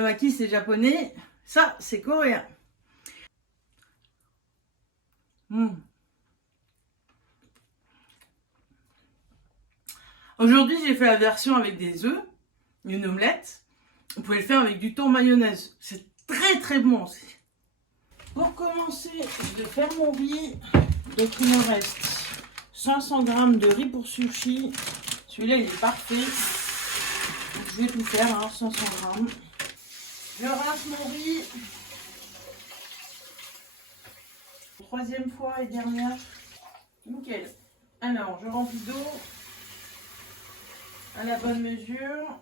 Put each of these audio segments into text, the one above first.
Le maki, c'est japonais. Ça, c'est coréen. Aujourd'hui, j'ai fait la version avec des œufs, une omelette. Vous pouvez le faire avec du thon mayonnaise. C'est très très bon aussi. Pour commencer, je vais faire mon riz. Donc il me reste 500 g de riz pour sushi. Celui-là, il est parfait. Donc, je vais tout faire, hein, 500 g. Je rince mon riz. Troisième fois et dernière. Nickel. Alors, je remplis d'eau à la bonne mesure.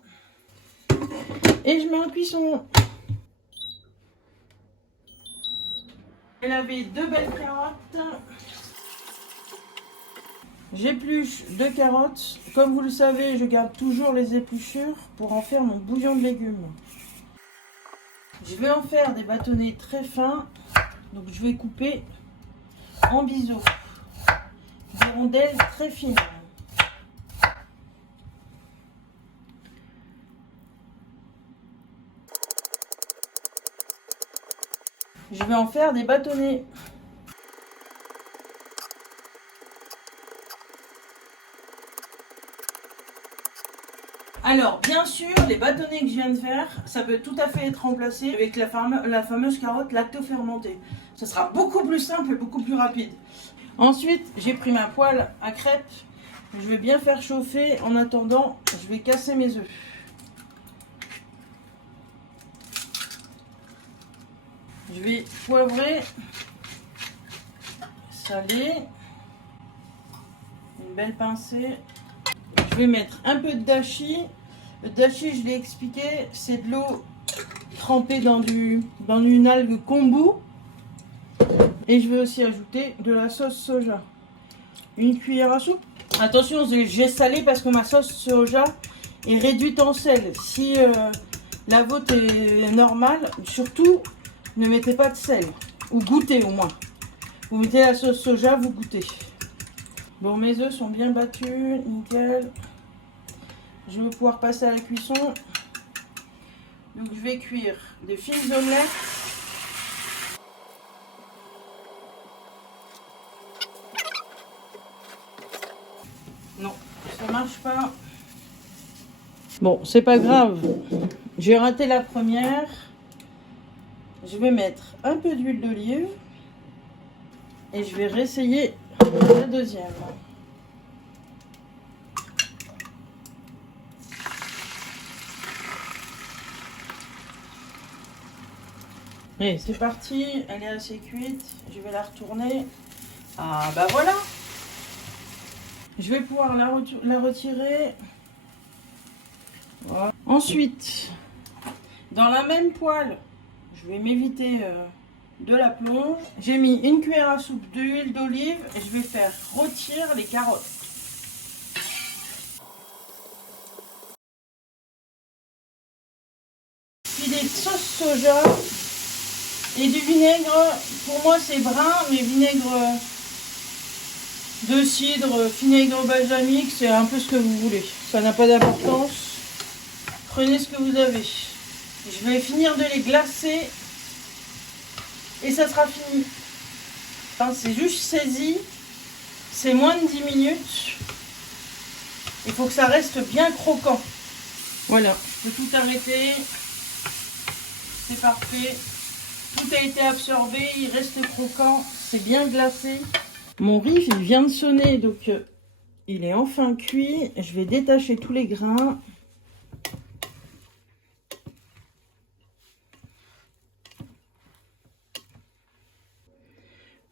Et je mets en cuisson. J'ai lavé 2 belles carottes. J'épluche 2 carottes. Comme vous le savez, je garde toujours les épluchures pour en faire mon bouillon de légumes. Je vais en faire des bâtonnets très fins. Donc je vais couper en biseaux. Des rondelles très fines. Je vais en faire des bâtonnets. Alors, bien sûr, les bâtonnets que je viens de faire, ça peut tout à fait être remplacé avec la fameuse carotte lacto-fermentée. Ça sera beaucoup plus simple et beaucoup plus rapide. Ensuite, j'ai pris ma poêle à crêpes. Je vais bien faire chauffer. En attendant, je vais casser mes œufs. Je vais poivrer, saler, une belle pincée. Je vais mettre un peu de dashi. Le dashi, je l'ai expliqué, c'est de l'eau trempée dans une algue kombu. Et je vais aussi ajouter de la sauce soja. Une cuillère à soupe. Attention, j'ai salé parce que ma sauce soja est réduite en sel. Si la vôtre est normale, surtout, ne mettez pas de sel. Ou goûtez au moins. Vous mettez la sauce soja, vous goûtez. Bon, mes œufs sont bien battus, nickel. Je vais pouvoir passer à la cuisson. Donc je vais cuire des fines omelettes. Non, ça marche pas. Bon, c'est pas grave. J'ai raté la première. Je vais mettre un peu d'huile d'olive. Et je vais réessayer la deuxième. Et c'est parti, elle est assez cuite. Je vais la retourner. Ah bah voilà. Je vais pouvoir la retirer. Voilà. Ensuite, dans la même poêle, je vais m'éviter de la plonge. J'ai mis une cuillère à soupe d'huile d'olive et je vais faire rôtir les carottes. Puis des sauces soja et du vinaigre. Pour moi c'est brun, mais vinaigre de cidre, vinaigre balsamique, c'est un peu ce que vous voulez. Ça n'a pas d'importance. Prenez ce que vous avez. Je vais finir de les glacer et ça sera fini. C'est juste saisi. C'est moins de 10 minutes. Il faut que ça reste bien croquant. Voilà, je peux tout arrêter. C'est parfait. Tout a été absorbé, il reste croquant. C'est bien glacé. Mon riz, il vient de sonner, donc il est enfin cuit. Je vais détacher tous les grains.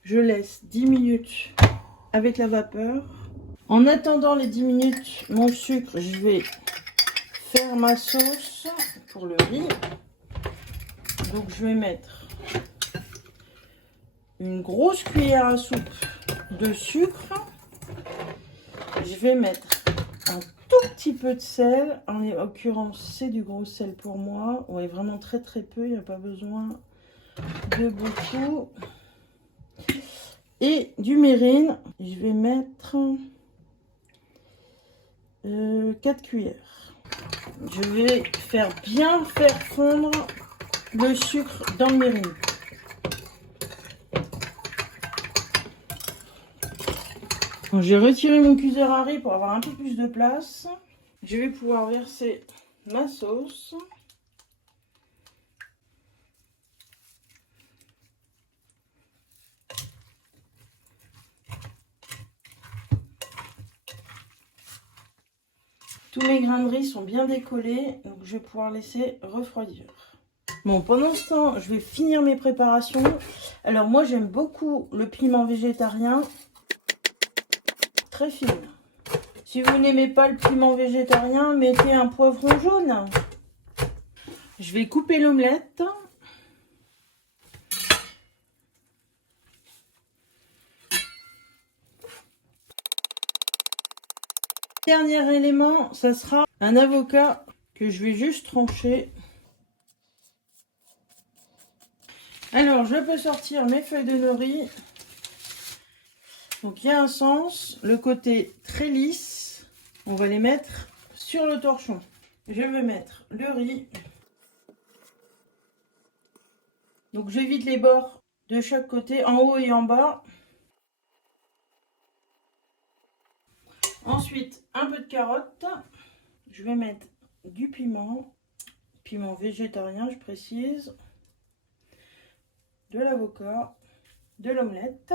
Je laisse 10 minutes avec la vapeur. En attendant les 10 minutes, mon sucre, je vais faire ma sauce pour le riz. Donc je vais mettre une grosse cuillère à soupe de sucre. Je vais mettre un tout petit peu de sel. En l'occurrence, c'est du gros sel pour moi. Ouais, vraiment très très peu, il n'y a pas besoin de beaucoup. Et du mirin, je vais mettre 4 cuillères. je vais bien faire fondre le sucre dans le mérine. J'ai retiré mon cuiseur à riz pour avoir un peu plus de place. Je vais pouvoir verser ma sauce. Tous mes grains de riz sont bien décollés, donc je vais pouvoir laisser refroidir. Bon, pendant ce temps, je vais finir mes préparations. Alors moi, j'aime beaucoup le piment végétarien, très fine. Si vous n'aimez pas le piment végétarien, mettez un poivron jaune. Je vais couper l'omelette. Dernier élément, ça sera un avocat que je vais juste trancher. Alors, je peux sortir mes feuilles de nori. Donc, il y a un sens. Le côté très lisse, on va les mettre sur le torchon. Je vais mettre le riz. Donc, j'évite les bords de chaque côté, en haut et en bas. Ensuite, un peu de carotte. Je vais mettre du piment végétarien, je précise. De l'avocat, de l'omelette.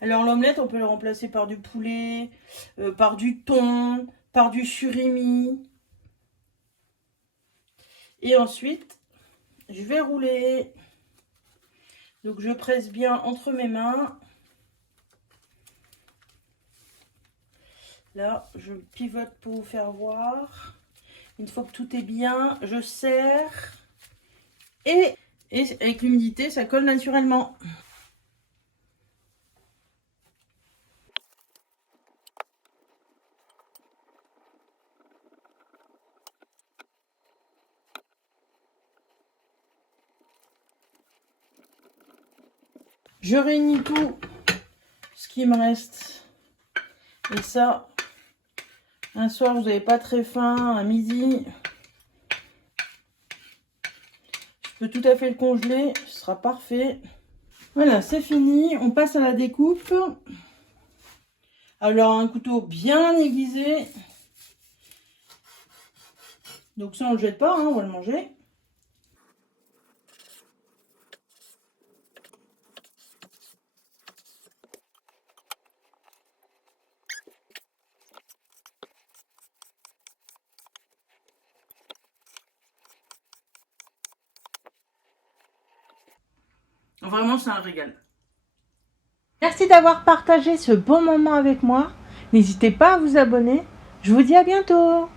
Alors l'omelette, on peut le remplacer par du poulet, par du thon, par du surimi. Et ensuite, je vais rouler. Donc je presse bien entre mes mains. Là, je pivote pour vous faire voir. Une fois que tout est bien, je serre. Et avec l'humidité, ça colle naturellement. Je réunis tout ce qui me reste. Et ça, un soir, vous n'avez pas très faim, à midi, je peux tout à fait le congeler, ce sera parfait. Voilà, c'est fini. On passe à la découpe. Alors, un couteau bien aiguisé. Donc ça, on ne le jette pas, hein, on va le manger. Vraiment, c'est un régal. Merci d'avoir partagé ce bon moment avec moi. N'hésitez pas à vous abonner. Je vous dis à bientôt.